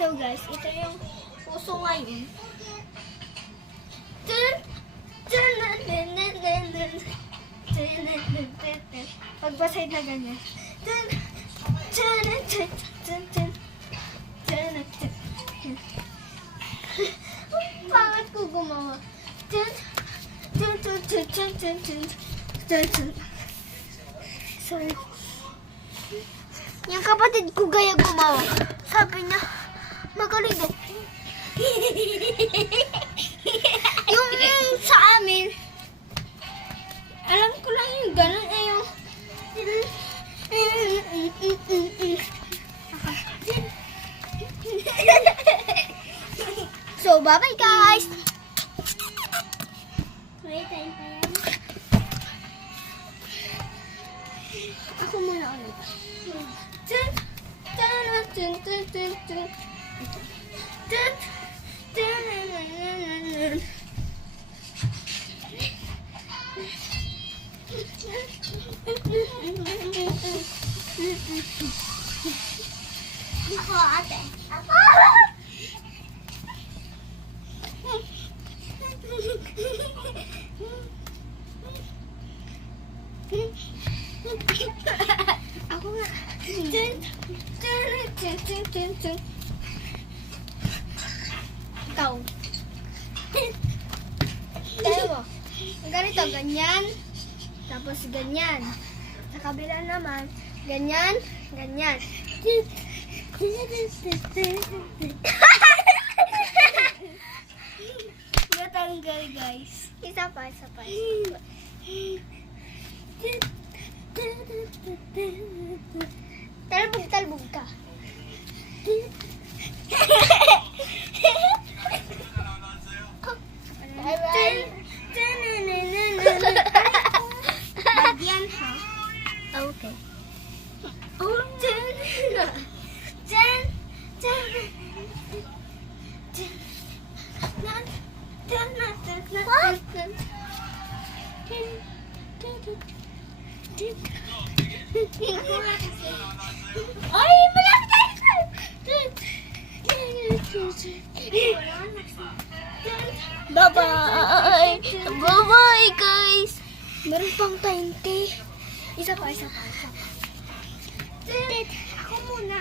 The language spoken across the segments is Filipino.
So guys, ito yung puso ngayon. Pagbasay na ganyan. Bakit ko gumawa? Sorry. Yung kapatid ko gaya gumawa. Sabi niya, magaling daw. Yung sa amin, alam ko lang yung ganun eh yung so, bye-bye guys! May time pa yan. Ako muna ulit. Ako ate. Ako nga. Ikaw. Tayo mo. Ganito, ganyan. Tapos ganyan. Sa kabila naman, ganyan, ganyan. Natanggal guys. Isa pa, isa pa. Talbog, talbog ka. Bagyan ha. Okay. Oh, ay, malapit tayo! Bye-bye! Bye-bye, guys! Meron pang 20. Isa pa, isa pa, isa pa. Ako muna.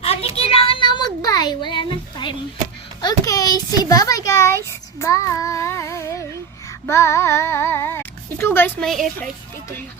Ate, kailangan na mag-bye. Wala nang time. Okay, say bye-bye, guys! Bye! Bye! Ito guys, may effect. Ito na.